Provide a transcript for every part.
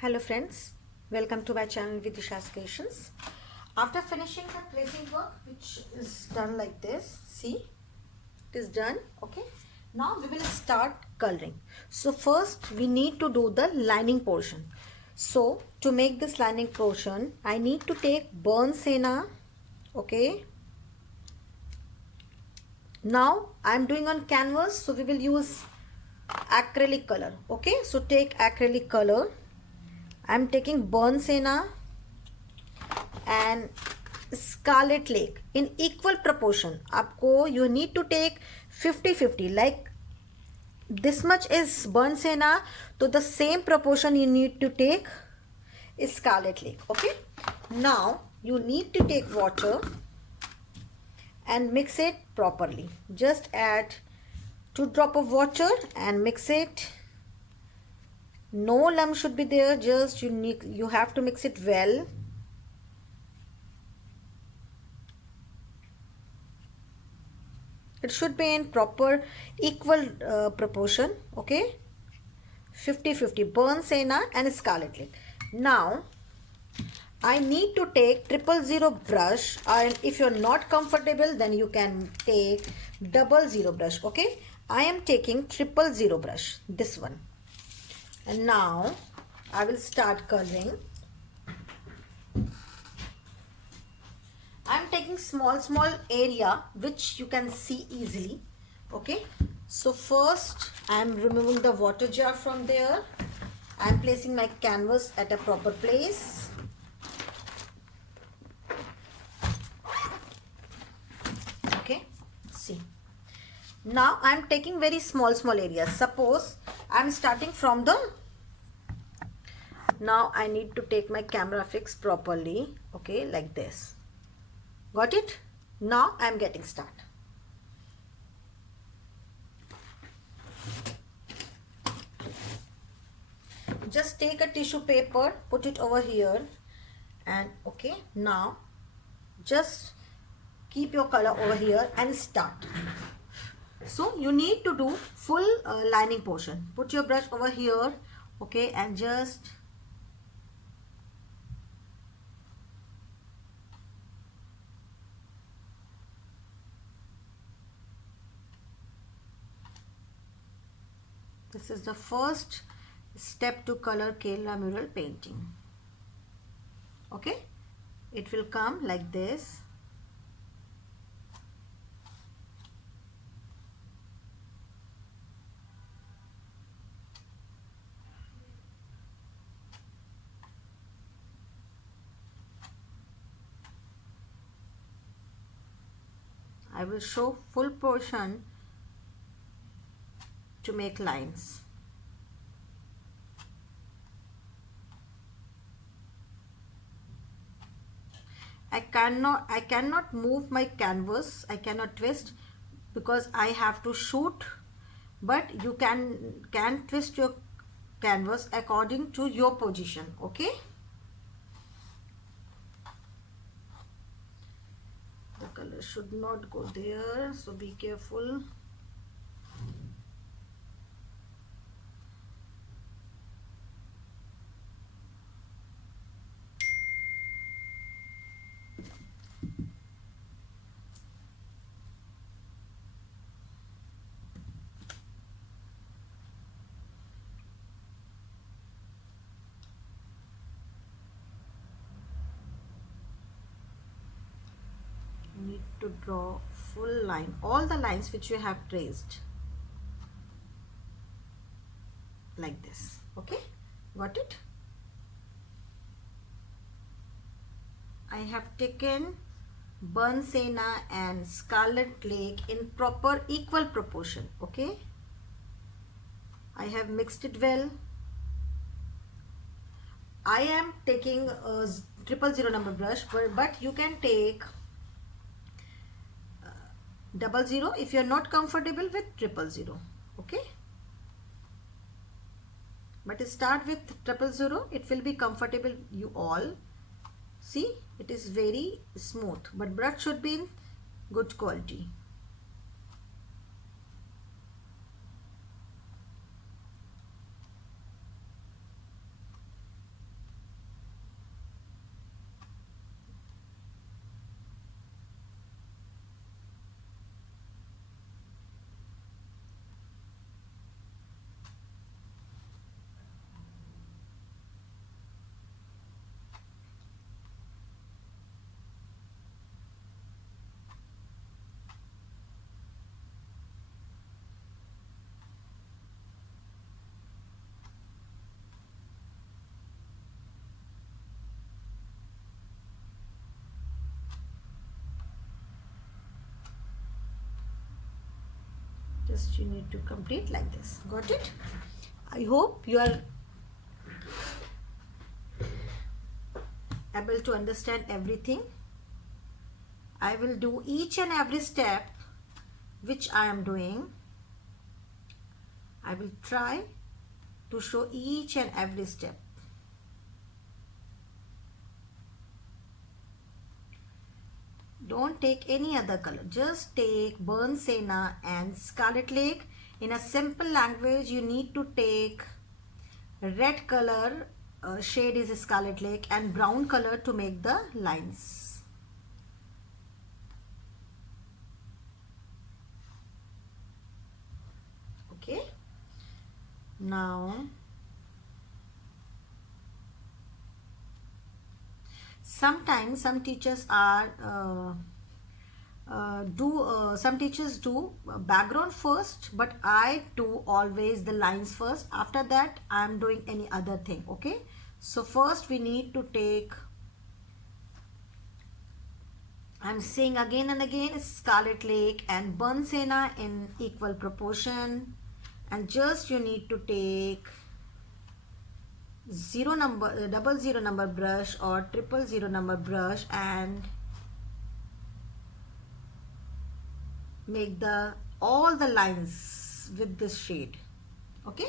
Hello friends, welcome to my channel Vidisha's Creations. After finishing the tracing work, which is done like this, see, it is done. Okay, now we will start coloring. So first we need to do the lining portion. So to make this lining portion, I need to take burnt sienna. Okay, now I am doing on canvas, so we will use acrylic color. Okay, so take acrylic color. I am taking burnt sienna and scarlet lake in equal proportion. आपको you need to take 50-50, like this much is burnt sienna, so the same proportion you need to take is scarlet lake. Okay, now you need to take water and mix it properly. Just add 2 drops of water and mix it. No lump should be there, just you have to mix it well. It should be in proper equal proportion. Okay, 50-50 burnt sienna and scarlet lake. Now I need to take 000 brush, and if you're not comfortable then you can take 00 brush. Okay, I am taking 000 brush, this one, and now I will start coloring. I am taking small area which you can see easily. Okay, so first I am removing the water jar from there. I am placing my canvas at a proper place. Okay, see, now I am taking very small areas. Suppose I am starting from the, now I need to take my camera fix properly. Okay, like this. Got it? Now I am getting started. Just take a tissue paper, put it over here, and okay, now just keep your color over here and start. So you need to do full lining portion. Put your brush over here, okay, and just this is the first step to color Kerala mural painting. Okay, it will come like this. I will show full portion to make lines. I cannot move my canvas, I cannot twist because I have to shoot, but you can twist your canvas according to your position. Okay, the color should not go there, so be careful. Need to draw full line, all the lines which you have traced, like this. Okay, got it? I have taken burnt sienna and scarlet lake in proper equal proportion. Okay, I have mixed it well. I am taking a 000 number brush, but you can take 00 if you are not comfortable with 000. Okay, but start with 000, it will be comfortable you all. See, it is very smooth, but brush should be in good quality. just you need to complete like this. Got it? I hope you are able to understand everything. I will do each and every step which I am doing. I will try to show each and every step. Don't take any other color. Just take burnt sienna and scarlet lake. In a simple language, you need to take red color shade is scarlet lake and brown color to make the lines. Okay. Now sometimes some teachers are some teachers do background first, but I do always the lines first. After that I am doing any other thing. Okay, so first we need to take, I'm saying again and again, scarlet lake and burnt sienna in equal proportion, and just you need to take zero number, double zero number brush or triple zero number brush and make the all the lines with this shade. Okay,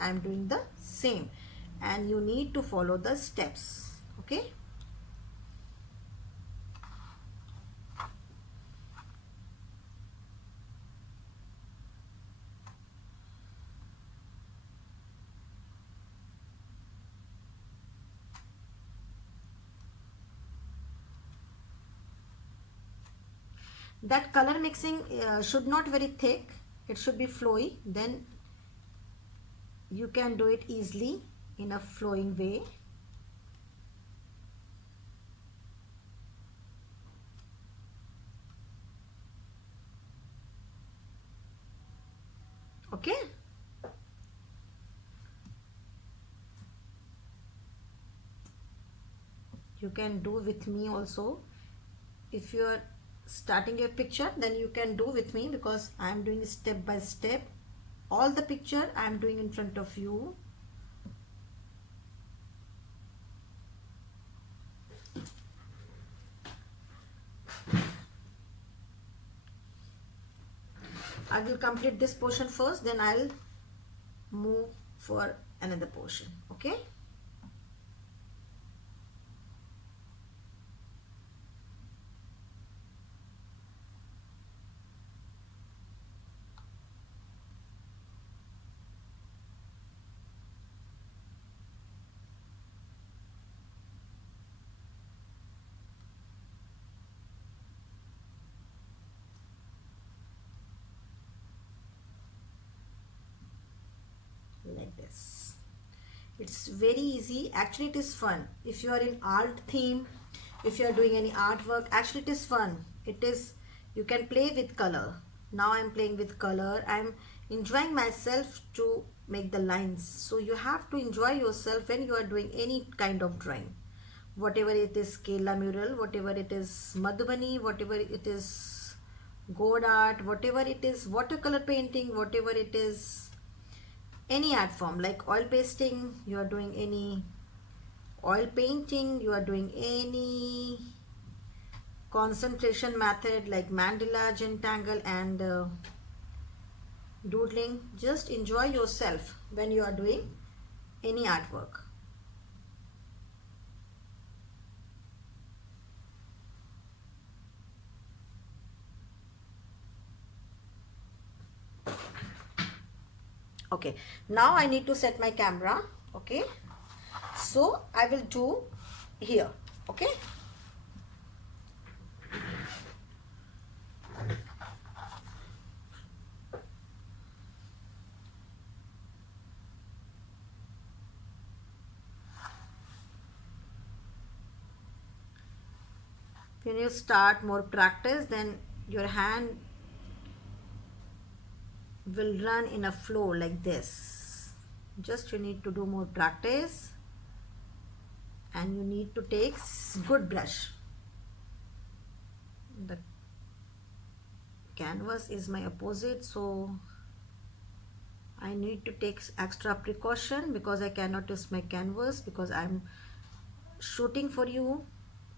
I am doing the same and you need to follow the steps. Okay, that color mixing should not very thick, it should be flowy, then you can do it easily in a flowing way. Okay, you can do with me also. If you are starting your picture, then you can do with me because I am doing step by step. All the picture I am doing in front of you. I will complete this portion first, then I'll move for another portion. Okay, like this. It's very easy. Actually it is fun. If you are in art theme, if you are doing any artwork, actually it is fun. It is, you can play with color. Now I'm playing with color. I'm enjoying myself to make the lines. So you have to enjoy yourself when you are doing any kind of drawing. Whatever it is Kerela mural, whatever it is Madhubani, whatever it is God art, whatever it is watercolor painting, whatever it is any art form like oil pasting, you are doing any oil painting, you are doing any concentration method like mandala, gentangle and doodling. Just enjoy yourself when you are doing any artwork. Okay, now I need to set my camera. Okay, so I will do here. Okay, when you start more practice, then your hand will run in a flow like this. Just you need to do more practice and you need to take good brush. The canvas is my opposite, so I need to take extra precaution because I cannot twist my canvas because I'm shooting for you,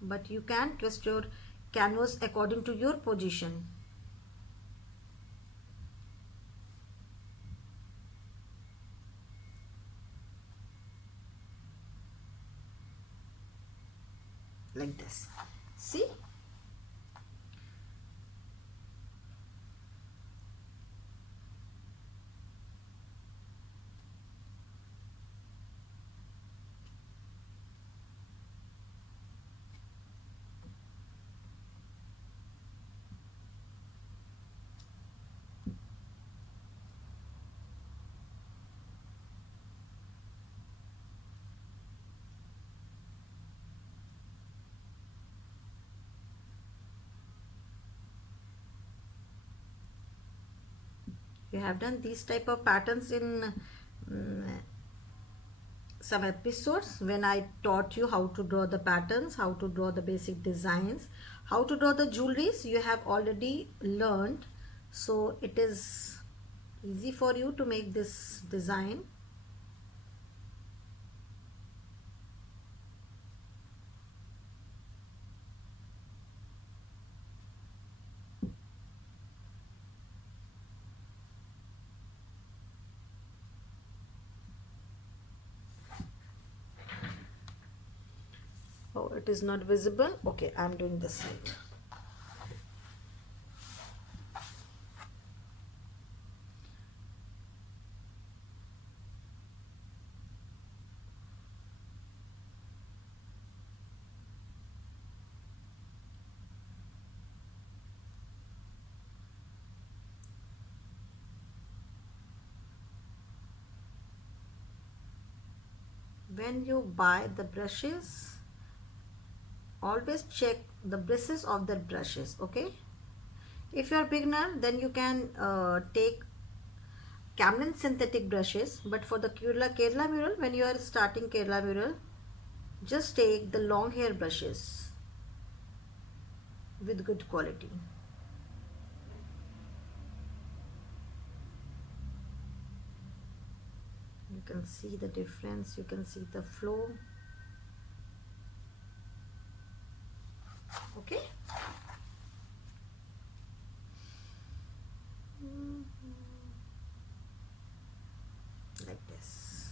but you can twist your canvas according to your position. Like this. See? You have done these type of patterns in some episodes when I taught you how to draw the patterns, how to draw the basic designs, how to draw the jewelries. You have already learned, so it is easy for you to make this design. Oh, it is not visible. Okay, I'm doing this side. When you buy the brushes, always check the bristles of the brushes. Okay, if you are beginner, then you can take Camlin synthetic brushes, but for the Kerala mural, when you are starting Kerala mural, just take the long hair brushes with good quality. You can see the difference, you can see the flow. Okay. Like this.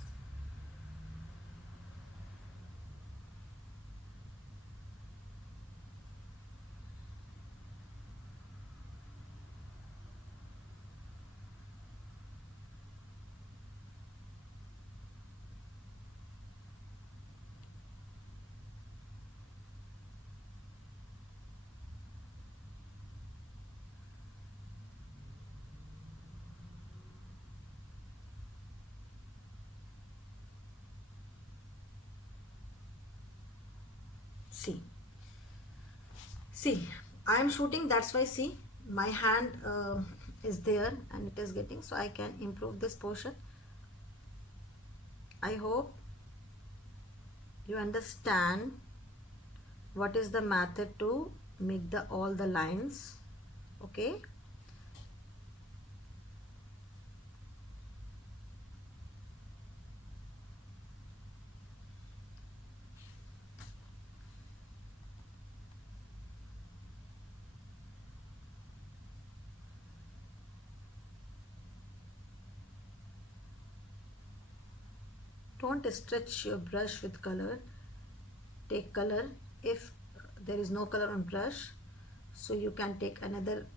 See, see, I am shooting, that's why see my hand is there and it is getting, so I can improve this portion. I hope you understand what is the method to make the all the lines. Okay. Don't stretch your brush with color. Take color if there is no color on brush, so you can take another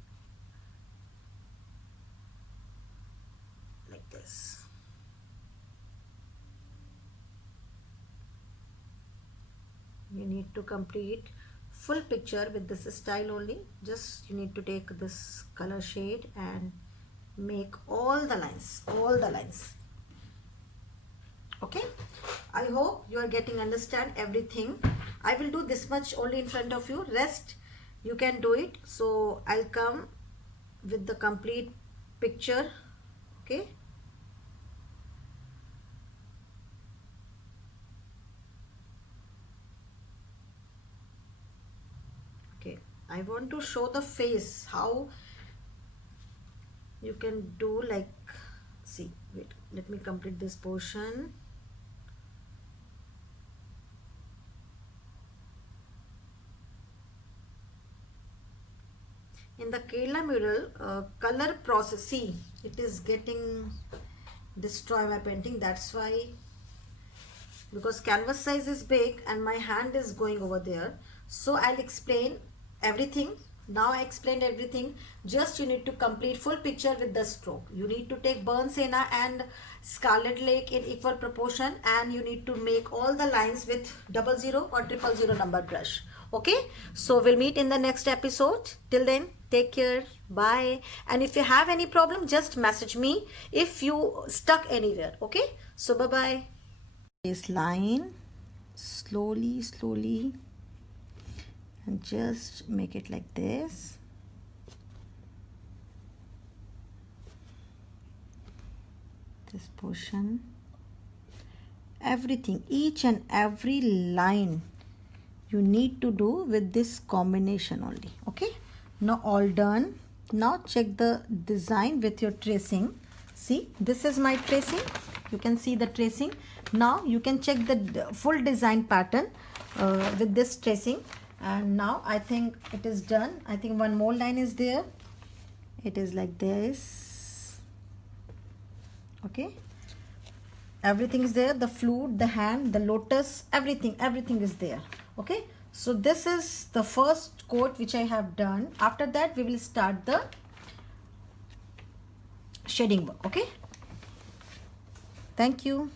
like this. You need to complete full picture with this style only. Just you need to take this color shade and make all the lines, all the lines. Okay, I hope you are getting understand everything. I will do this much only in front of you, rest you can do it. So I'll come with the complete picture. Okay, okay, I want to show the face, how you can do like, see, wait, let me complete this portion. In the Kerala mural, color process, see, it is getting destroyed by painting. That's why, because canvas size is big and my hand is going over there. So I'll explain everything. Now I explained everything. Just you need to complete full picture with the stroke. You need to take burnt sienna and scarlet lake in equal proportion, and you need to make all the lines with 00 or 000 number brush. Okay, so we'll meet in the next episode. Till then, take care, bye. And if you have any problem, just message me if you stuck anywhere. Okay, so bye bye. This line slowly and just make it like this. This portion, everything, each and every line you need to do with this combination only. Okay, now all done. Now check the design with your tracing. See, this is my tracing. You can see the tracing. Now you can check the full design pattern with this tracing. And now I think it is done. I think one more line is there. It is like this. Okay, everything is there, the flute, the hand, the lotus, everything is there. Okay, so this is the first coat which I have done. After that we will start the shading work. Okay, thank you.